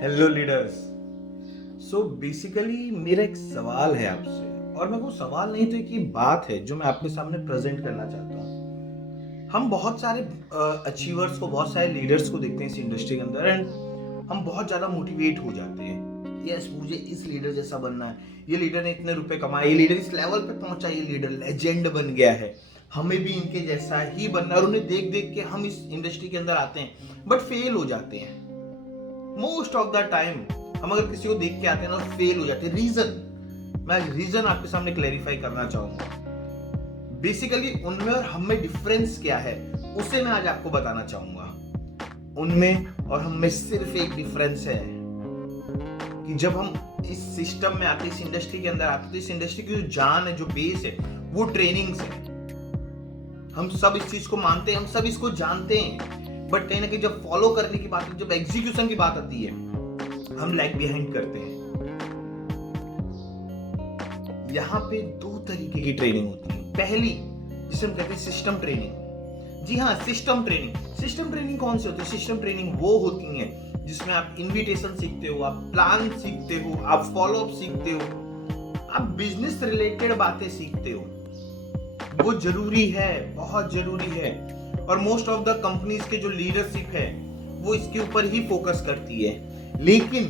Hello leaders. So basically मेरा एक सवाल है आपसे, और मैं वो सवाल नहीं तो एक ये बात है जो मैं आपके सामने प्रेजेंट करना चाहता हूँ। हम बहुत सारे अचीवर्स को, बहुत सारे लीडर्स को देखते हैं इस इंडस्ट्री के अंदर, एंड हम बहुत ज़्यादा मोटिवेट हो जाते हैं। यस, मुझे इस लीडर जैसा बनना है, ये लीडर ने इतने रुपए कमाए, ये लीडर इस लेवल पे पहुंचा, ये लीडर लेजेंड बन गया है, हमें भी इनके जैसा ही बनना है। और उन्हें देख देख के हम इस इंडस्ट्री के अंदर आते हैं बट फेल हो जाते हैं। मोस्ट ऑफ द टाइम हम अगर किसी को देख के आते हैं ना, फेल हो जाते हैं। मैं रीजन आपके सामने क्लैरिफाई करना चाहूंगा। बेसिकली उनमें और हम में डिफरेंस क्या है, उसे मैं आज आपको बताना चाहूंगा। उनमें और हम में सिर्फ एक डिफरेंस है कि जब हम इस सिस्टम में आते, इस इंडस्ट्री के अंदर आते, तो इस इंडस्ट्री की जो जान है, जो बेस है, वो ट्रेनिंग से है। हम सब इस चीज को मानते हैं, हम सब इसको जानते हैं, बट कहीं ना कहीं जब फॉलो करने की बात, जब एग्जीक्यूशन की बात आती है, हम लैग बिहाइंड करते हैं। यहाँ पे दो तरीके की ट्रेनिंग होती है। पहली, जिसे हम कहते हैं सिस्टम ट्रेनिंग। जी हाँ, सिस्टम ट्रेनिंग। सिस्टम ट्रेनिंग कौन सी होती है? सिस्टम ट्रेनिंग वो होती है जिसमें आप इनविटेशन सीखते हो, आप प्लान सीखते हो, आप फॉलो अप सीखते हो, आप बिजनेस रिलेटेड बातें सीखते हो। वो जरूरी है, बहुत जरूरी है। और मोस्ट ऑफ द कंपनीज के जो लीडरशिप है वो इसके ऊपर ही फोकस करती है। लेकिन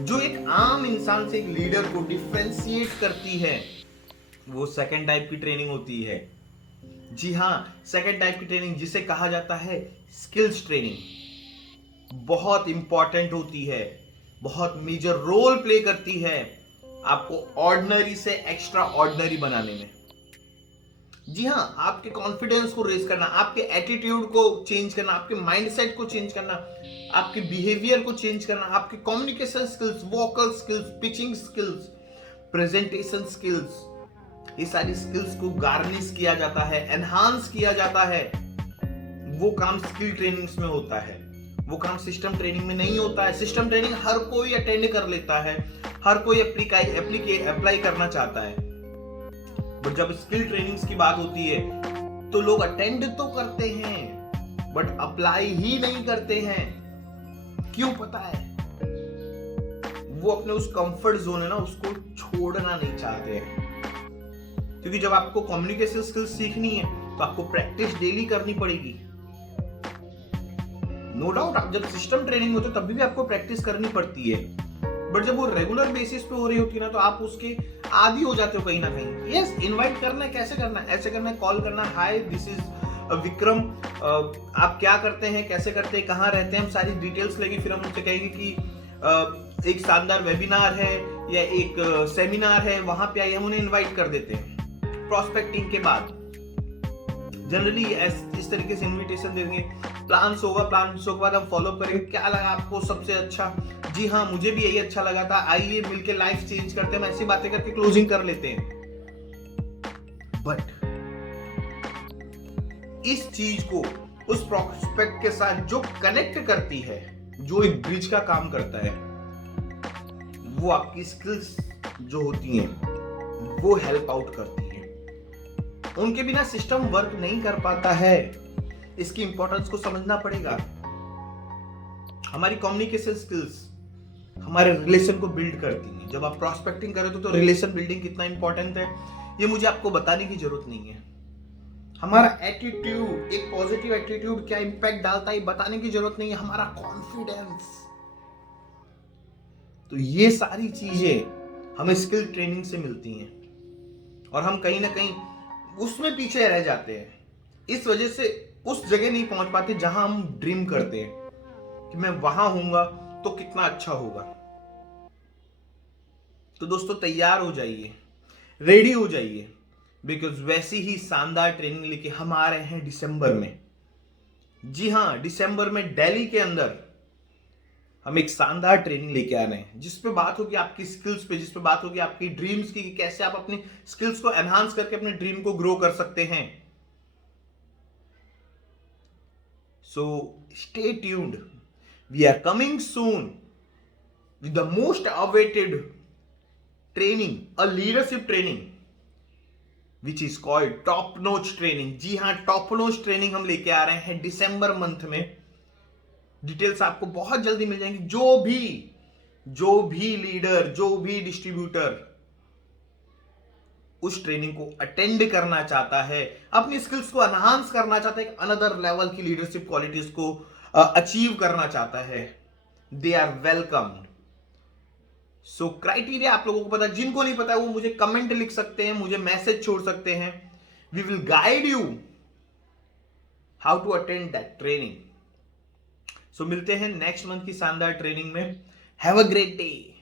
जो एक आम इंसान से एक लीडर को डिफरेंशिएट करती है, वो सेकंड टाइप की ट्रेनिंग होती है। जी हाँ, सेकंड टाइप की ट्रेनिंग, जिसे कहा जाता है स्किल्स ट्रेनिंग, बहुत इंपॉर्टेंट होती है, बहुत मेजर रोल प्ले करती है आपको ऑर्डिनरी से एक्स्ट्रा ऑर्डिनरी बनाने में। जी हाँ, आपके कॉन्फिडेंस को रेज करना, आपके एटीट्यूड को चेंज करना, आपके माइंडसेट को चेंज करना, आपके बिहेवियर को चेंज करना, आपके communication skills, vocal skills, pitching skills, presentation skills, ये सारी स्किल्स को गार्निश किया जाता है, एनहांस किया जाता है। वो काम स्किल ट्रेनिंग्स में होता है, वो काम सिस्टम ट्रेनिंग में नहीं होता है। सिस्टम ट्रेनिंग हर कोई अटेंड कर लेता है, हर कोई अप्लाई करना चाहता है, बट जब स्किल ट्रेनिंग्स की बात होती है तो लोग अटेंड तो करते हैं बट अप्लाई ही नहीं करते हैं। क्यों पता है? वो अपने उस कंफर्ट जोन है ना, उसको छोड़ना नहीं चाहते हैं। क्योंकि जब आपको कम्युनिकेशन स्किल्स सीखनी है तो आपको प्रैक्टिस डेली करनी पड़ेगी। नो डाउट, आप जब सिस्टम ट्रेनिंग होते हो तब भी आपको प्रैक्टिस करनी पड़ती है, बट जब वो रेगुलर बेसिस पे हो रही होती है ना, तो आप उसके आदी हो जाते हो कहीं ना कहीं। यस, इनवाइट करना है, कैसे करना है, ऐसे करना है, कॉल करना है, हाय दिस इज विक्रम, आप क्या करते हैं, कैसे करते हैं, कहाँ रहते हैं, हम सारी डिटेल्स लेंगे। फिर हम उनसे कहेंगे कि एक शानदार वेबिनार है या एक सेमिनार है, वहां पे आइए, हम उन्हें इन्वाइट कर देते हैं। प्रोस्पेक्टिंग के बाद जनरली इस तरीके से इनविटेशन देंगे। प्लान्स के बाद हम फॉलो करेंगे, क्या लगा आपको सबसे अच्छा? जी हाँ, मुझे भी यही अच्छा लगा था, आइए मिलके लाइफ चेंज करते हैं। हम ऐसी बातें करके क्लोजिंग कर लेते हैं। बट इस चीज को उस प्रोस्पेक्ट के साथ जो कनेक्ट करती है, जो एक ब्रिज का काम करता है, वो आपकी स्किल्स जो होती हैं वो हेल्प आउट करती है। उनके बिना सिस्टम वर्क नहीं कर पाता है। इसकी इंपॉर्टेंस को समझना पड़ेगा। हमारी कम्युनिकेशन स्किल्स हमारे रिलेशन को बिल्ड करती हैं। जब आप प्रोस्पेक्टिंग करें तो रिलेशन बिल्डिंग कितना इंपॉर्टेंट है ये मुझे आपको बताने की जरूरत नहीं है। हमारा एटीट्यूड, एक पॉजिटिव एटीट्यूड क्या इंपैक्ट डालता है बताने की जरूरत नहीं है। हमारा कॉन्फिडेंस, तो ये सारी चीजें हमें स्किल ट्रेनिंग से मिलती हैं, और हम कहीं ना कहीं उसमें पीछे रह जाते हैं। इस वजह से उस जगह नहीं पहुंच पाते जहां हम ड्रीम करते हैं कि मैं वहां हूंगा तो कितना अच्छा होगा। तो दोस्तों, तैयार हो जाइए, रेडी हो जाइए, बिकॉज वैसी ही शानदार ट्रेनिंग लेके हम आ रहे हैं दिसंबर में। जी हाँ, दिसंबर में दिल्ली के अंदर हम एक शानदार ट्रेनिंग लेके आ रहे हैं, जिस पे बात होगी आपकी स्किल्स पे, जिस पे बात होगी आपकी ड्रीम्स की, कैसे आप अपनी स्किल्स को एनहांस करके अपने ड्रीम को ग्रो कर सकते हैं। So stay tuned, we are coming soon with the most awaited training, a leadership training which is called top notch training। जी हाँ, टॉप नोच ट्रेनिंग हम लेके आ रहे हैं दिसंबर मंथ में, डिटेल्स आपको बहुत जल्दी मिल जाएंगी। जो भी लीडर, जो भी डिस्ट्रीब्यूटर उस ट्रेनिंग को अटेंड करना चाहता है, अपनी स्किल्स को एनहांस करना चाहता है, अनदर लेवल की लीडरशिप क्वालिटीज को अचीव करना चाहता है, they are welcomed. So criteria आप लोगों को पता है, जिनको नहीं पता है वो मुझे कमेंट लिख सकते हैं, मुझे मैसेज छोड़ सकते हैं। We will guide you how to attend that training. So मिलते हैं नेक्स्ट मंथ की शानदार ट्रेनिंग में। Have a great day.